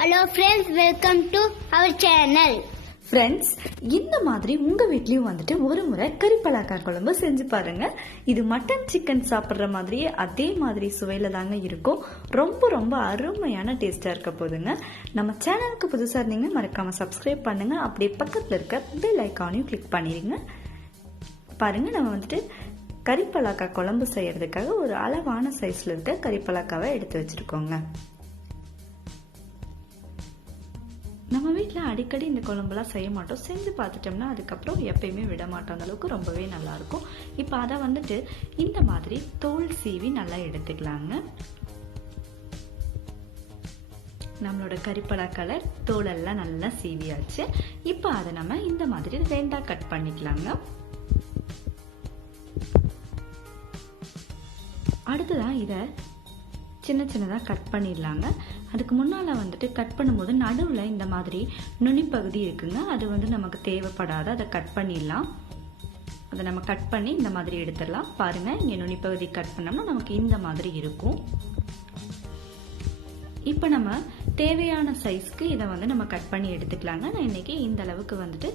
Hello friends welcome to our channel friends இந்த மாதிரி உங்கள் வீட்லேயும் வந்துட்டு ஒரு முறை கறிப்பலாக்காய் குழம்பு செஞ்சு பாருங்க. இது மட்டன் சிக்கன் சாப்பிட்ற மாதிரியே அதே மாதிரி சுவையில தாங்க இருக்கும். ரொம்ப ரொம்ப அருமையான டேஸ்ட்டாக இருக்க போதுங்க. நம்ம சேனலுக்கு புதுசாக இருந்தீங்கன்னா மறக்காமல் சப்ஸ்கிரைப் பண்ணுங்க. அப்படியே பக்கத்தில் இருக்க பெல் ஐக்கானையும் கிளிக் பண்ணிடுங்க. பாருங்கள் நம்ம வந்துட்டு கறிப்பலாக்காய் குழம்பு செய்கிறதுக்காக ஒரு அளவான சைஸில் இருக்க கறிப்பலாக்காவை எடுத்து வச்சிருக்கோங்க. வீட்டில் அடிக்கடி இந்த குழம்புலாம் செய்ய மாட்டோம். செஞ்சு பார்த்துட்டோம்னா அதுக்கப்புறம் எப்பயுமே விட மாட்டோம். அந்த அளவுக்கு ரொம்பவே நல்லா இருக்கும் இப்போ அதை வந்துட்டு இந்த மாதிரி தோல் சீவி நல்லா எடுத்துக்கலாங்க. நம்மளோட கறிப்படா கலர் தோலெல்லாம் நல்லா சீவியாச்சு. இப்போ அதை நம்ம இந்த மாதிரி ரெண்டாக கட் பண்ணிக்கலாங்க. அடுத்ததான் இதை சின்ன சின்னதாக கட் பண்ணிடலாங்க. அதுக்கு முன்னால் வந்துட்டு கட் பண்ணும்போது நடுவில் இந்த மாதிரி நுனிப்பகுதி இருக்குங்க. அது வந்து நமக்கு தேவைப்படாது அதை கட் பண்ணிடலாம். அதை நம்ம கட் பண்ணி இந்த மாதிரி எடுத்துடலாம். பாருங்கள் இங்கே நுனிப்பகுதி கட் பண்ணோம்னா நமக்கு இந்த மாதிரி இருக்கும். இப்போ நம்ம தேவையான சைஸ்க்கு இதை வந்து நம்ம கட் பண்ணி எடுத்துக்கலாங்க. நான் இன்னைக்கு இந்த அளவுக்கு வந்துட்டு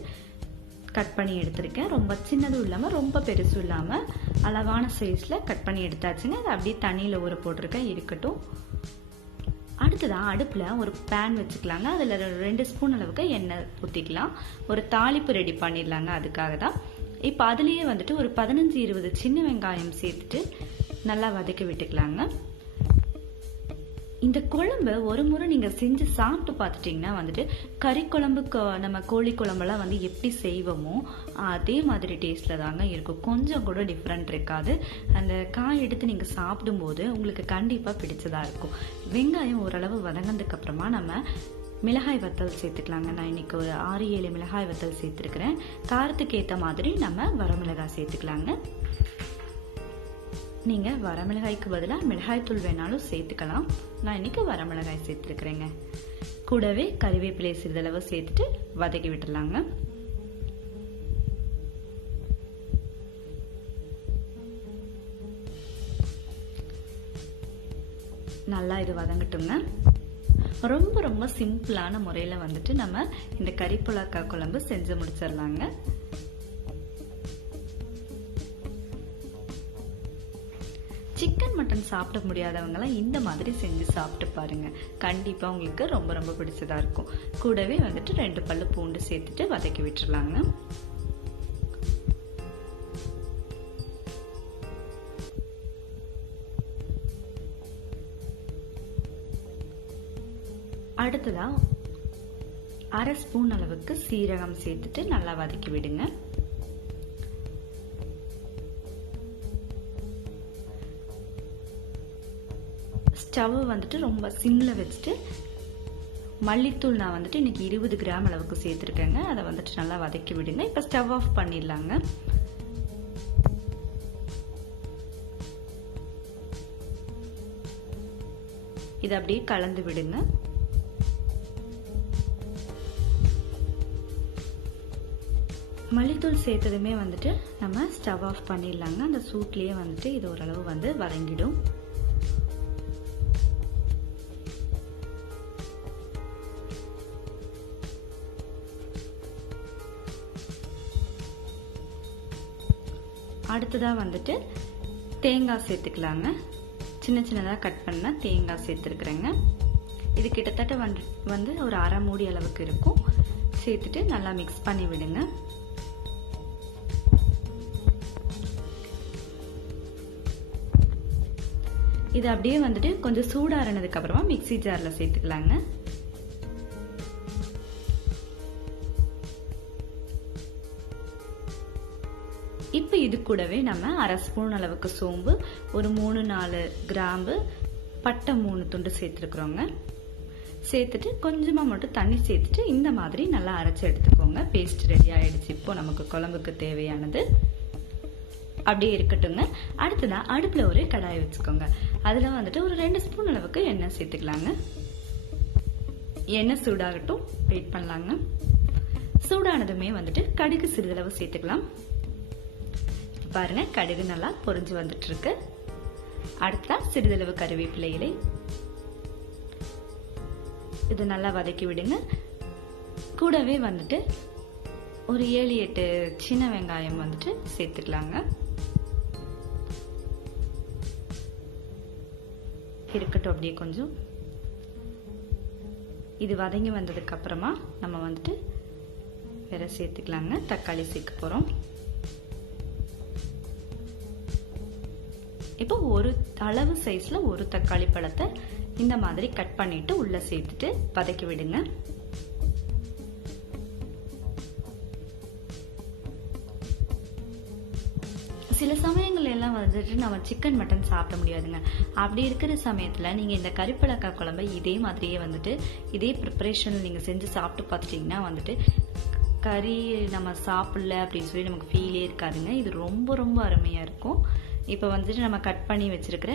கட் பண்ணி எடுத்திருக்கேன். ரொம்ப சின்னதும் இல்லாமல் ரொம்ப பெருசும் இல்லாமல் அளவான சைஸில் கட் பண்ணி எடுத்தாச்சுங்க. அதை அப்படியே தண்ணியில் ஊற போட்டிருக்கேன். இருக்கட்டும். அடுத்ததான் அடுப்பில் ஒரு பேன் வச்சுக்கலாங்க. அதில் ரெண்டு ஸ்பூன் அளவுக்கு எண்ணெய் ஊற்றிக்கலாம் ஒரு தாளிப்பு ரெடி பண்ணிடலாங்க. அதுக்காக தான். இப்போ அதுலேயே வந்துட்டு ஒரு பதினஞ்சு இருபது சின்ன வெங்காயம் சேர்த்துட்டு நல்லா வதக்கி விட்டுக்கலாங்க. இந்த குழம்பு ஒரு முறை நீங்கள் செஞ்சு சாப்பிட்டு பார்த்துட்டிங்கன்னா வந்துட்டு கறி குழம்பு நம்ம கோழி குழம்பெல்லாம் வந்து எப்படி செய்வோமோ அதே மாதிரி டேஸ்ட்டில் தாங்க இருக்கும். கொஞ்சம் கூட டிஃப்ரெண்ட் இருக்காது. அந்த காய் எடுத்து நீங்கள் சாப்பிடும்போது உங்களுக்கு கண்டிப்பாக பிடிச்சதாக இருக்கும். வெங்காயம் ஓரளவு வதங்கினதுக்கப்புறமா நம்ம மிளகாய் வத்தல் சேர்த்துக்கலாங்க. நான் இன்னைக்கு ஒரு ஆறு ஏழு மிளகாய் வத்தல் சேர்த்துருக்குறேன். காரத்துக்கு ஏற்ற மாதிரி நம்ம வரமிளகாய் சேர்த்துக்கலாங்க. நீங்கள் வரமிளகாய்க்கு பதிலாக மிளகாய்த்தூள் வேணாலும் சேர்த்துக்கலாம். நான் இன்னைக்கு வரமிளகாய் சேர்த்துருக்குறேங்க. கூடவே கறிவேப்பிலை சிறிதளவு சேர்த்துட்டு வதக்கி விட்டுடலாங்க நல்லா இது வதங்கட்டுங்க. ரொம்ப ரொம்ப சிம்பிளான முறையில் வந்துட்டு நம்ம இந்த கறிப்புலாக்காய் குழம்பு செஞ்சு முடிச்சிடலாங்க. சிக்கன் சாப்பிட முடியாதவங்கலாம் இந்த மாதிரி செஞ்சு சாப்பிட்டு பாருங்க. கண்டிப்பா உங்களுக்கு ரொம்ப ரொம்ப பிடிச்சதா இருக்கும். கூடவே வந்துட்டு ரெண்டு பல்லு பூண்டு சேர்த்துட்டு வதக்கி விட்டுருலாங்க அடுத்ததா அரை ஸ்பூன் அளவுக்கு சீரகம் சேர்த்துட்டு நல்லா வதக்கி விடுங்க. ஸ்டவ் வந்துட்டு ரொம்ப சிம்மில் வச்சுட்டு மல்லித்தூள் நான் வந்துட்டு இன்றைக்கி இருபது கிராம் அளவுக்கு சேர்த்துருக்கேங்க. அதை வந்துட்டு நல்லா வதக்கி விடுங்க. இப்போ ஸ்டவ் ஆஃப் பண்ணிடலாங்க. இதை அப்படியே கலந்து விடுங்க. மல்லித்தூள் சேர்த்ததுமே வந்துட்டு நம்ம ஸ்டவ் ஆஃப் பண்ணிடலாங்க. அந்த சூட்லேயே வந்துட்டு இது ஓரளவு வந்து வதங்கிடும். அடுத்ததாக வந்துட்டு தேங்காய் சேர்த்துக்கலாங்க. சின்ன சின்னதாக கட் பண்ண தேங்காய் சேர்த்துருக்குறேங்க. இது கிட்டத்தட்ட வந்து வந்து ஒரு அரை மூடி அளவுக்கு இருக்கும். சேர்த்துட்டு நல்லா மிக்ஸ் பண்ணி விடுங்க. இது அப்படியே வந்துட்டு கொஞ்சம் சூடாறினதுக்கு அப்புறமா மிக்ஸி ஜாரில் சேர்த்துக்கலாங்க. கூடவே நம்ம அரை ஸ்பூன் அளவுக்கு சோம்பு ஒரு மூணு நாலு கிராம்பு பட்டை மூணு துண்டு சேர்த்துருக்குறோங்க. சேர்த்துட்டு கொஞ்சமாக மட்டும் தண்ணி சேர்த்துட்டு இந்த மாதிரி நல்லா அரைச்சி எடுத்துக்கோங்க. பேஸ்ட் ரெடி ஆகிடுச்சு இப்போ நமக்கு குழம்புக்கு தேவையானது அப்படியே இருக்கட்டுங்க. அடுத்ததான் அடுப்பில் ஒரு கடாய் வச்சுக்கோங்க. அதில் வந்துட்டு ஒரு ரெண்டு ஸ்பூன் அளவுக்கு எண்ணெய் சேர்த்துக்கலாங்க. எண்ணெய் சூடாகட்டும். வெயிட் பண்ணலாங்க. சூடானதுமே வந்துட்டு கடுகு சிறிதளவு சேர்த்துக்கலாம். பாருங்கள் கடுகு நல்லா பொரிஞ்சு வந்துட்டுருக்கு. அடுத்தா சிறிதளவு கருவேப்பிலை இலை இது நல்லா வதக்கி விடுங்க. கூடவே வந்துட்டு ஒரு ஏழு எட்டு சின்ன வெங்காயம் வந்துட்டு சேர்த்துக்கலாங்க. இருக்கட்டும் அப்படியே கொஞ்சம். இது வதங்கி வந்ததுக்கு அப்புறமா நம்ம வந்துட்டு வேற சேர்த்துக்கலாங்க. தக்காளி சேர்க்க போகிறோம் இப்போ ஒரு அளவு சைஸில் ஒரு தக்காளி பழத்தை இந்த மாதிரி கட் பண்ணிட்டு உள்ளே சேர்த்துட்டு வதக்கி விடுங்க. சில சமயங்கள் எல்லாம் வந்துட்டு நம்ம சிக்கன் மட்டன் சாப்பிட முடியாதுங்க. அப்படி இருக்கிற சமயத்தில் நீங்கள் இந்த கறிப்பழக்காய் குழம்பை இதே மாதிரியே வந்துட்டு இதே ப்ரிப்பரேஷன் நீங்கள் செஞ்சு சாப்பிட்டு பார்த்துட்டிங்கன்னா வந்துட்டு கறி நம்ம சாப்பிடல அப்படின்னு சொல்லி நமக்கு ஃபீலே இருக்காதுங்க. இது ரொம்ப ரொம்ப அருமையாக இருக்கும். இப்போ வந்துட்டு நம்ம கட் பண்ணி வச்சிருக்கிற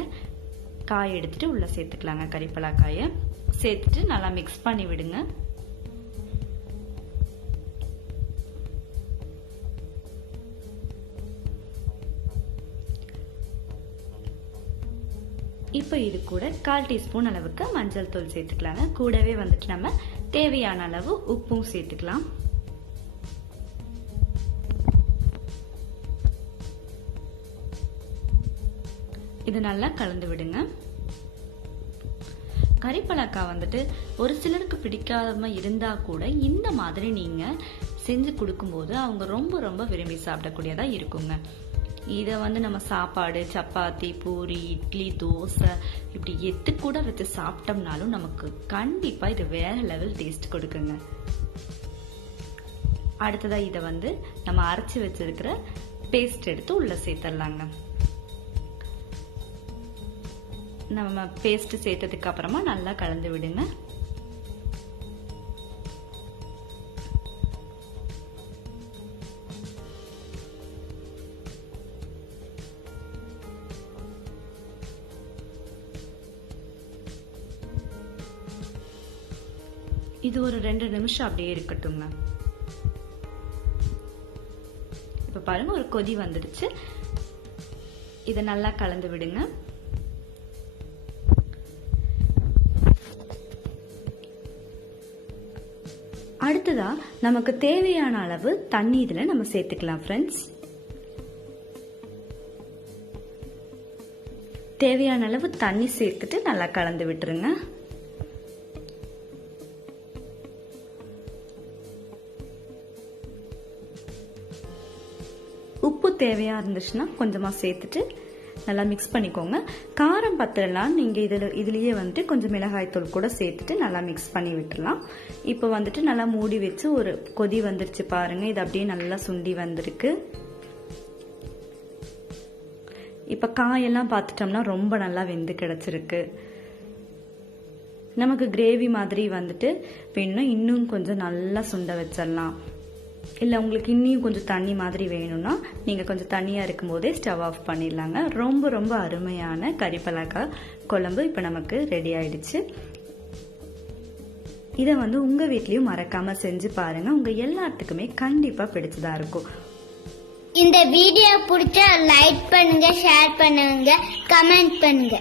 காய் எடுத்துட்டு உள்ள சேர்த்துக்கலாங்க கறிப்பழக்காயை சேர்த்துட்டு நல்லா மிக்ஸ் பண்ணி விடுங்க. இப்போ இது கூட கால் டீஸ்பூன் அளவுக்கு மஞ்சள் தூள் சேர்த்துக்கலாங்க. கூடவே வந்துட்டு நம்ம தேவையான அளவு உப்பும் சேர்த்துக்கலாம். இது நல்லா கலந்து விடுங்க. கறிப்பழக்கா வந்துட்டு ஒரு சிலருக்கு பிடிக்காம இருந்தா கூட இந்த மாதிரி நீங்க செஞ்சு கொடுக்கும்போது அவங்க ரொம்ப ரொம்ப விரும்பி சாப்பிடக்கூடியதா இருக்குங்க. இதை வந்து நம்ம சாப்பாடு சப்பாத்தி பூரி இட்லி தோசை இப்படி எத்து கூட வச்சு சாப்பிட்டோம்னாலும் நமக்கு கண்டிப்பாக இது வேற லெவல் டேஸ்ட் கொடுக்குங்க. அடுத்ததாக இதை வந்து நம்ம அரைச்சி வச்சிருக்கிற பேஸ்ட் எடுத்து உள்ளே சேர்த்துடலாங்க. நம்ம பேஸ்ட்டு சேர்த்ததுக்கு அப்புறமா நல்லா கலந்து விடுங்க. இது ஒரு ரெண்டு நிமிஷம் அப்படியே இருக்கட்டுங்க இப்போ பாருங்க ஒரு கொதி வந்துடுச்சு. இதை நல்லா கலந்து விடுங்க. நமக்கு தேவையான அளவு தண்ணி இதில் நம்ம சேர்த்துக்கலாம் ஃப்ரெண்ட்ஸ் தேவையான அளவு தண்ணி சேர்த்துட்டு நல்லா கலந்து விட்டுருங்க. உப்பு தேவையாக இருந்துச்சுன்னா கொஞ்சமாக சேர்த்துட்டு நல்லா மிக்ஸ் பண்ணிக்கோங்க. காரம் பத்திரலாம் நீங்கள் இதில் இதுலேயே வந்துட்டு கொஞ்சம் மிளகாய்த்தூள் கூட சேர்த்துட்டு நல்லா மிக்ஸ் பண்ணி விட்டுடலாம் இப்போ வந்துட்டு நல்லா மூடி வச்சு ஒரு கொதி வந்துருச்சு பாருங்கள் இது அப்படியே நல்லா சுண்டி வந்திருக்கு. இப்போ காயெல்லாம் பார்த்துட்டோம்னா ரொம்ப நல்லா வெந்து கிடச்சிருக்கு. நமக்கு கிரேவி மாதிரி வந்துட்டு வேணும்னா இன்னும் கொஞ்சம் நல்லா சுண்ட வச்சிடலாம். இல்லை உங்களுக்கு இன்னும் கொஞ்சம் தண்ணி மாதிரி வேணும்னா நீங்கள் கொஞ்சம் தண்ணியாக இருக்கும்போதே ஸ்டவ் ஆஃப் பண்ணிடலாங்க. ரொம்ப ரொம்ப அருமையான கறிப்பலாக்காய் குழம்பு இப்போ நமக்கு ரெடி ஆயிடுச்சு. இதை வந்து உங்கள் வீட்லேயும் மறக்காமல் செஞ்சு பாருங்கள் உங்கள் எல்லாத்துக்குமே கண்டிப்பாக பிடிச்சதாக இருக்கும். இந்த வீடியோ பிடிச்சா லைக் பண்ணுங்க ஷேர் பண்ணுங்க கமெண்ட் பண்ணுங்க.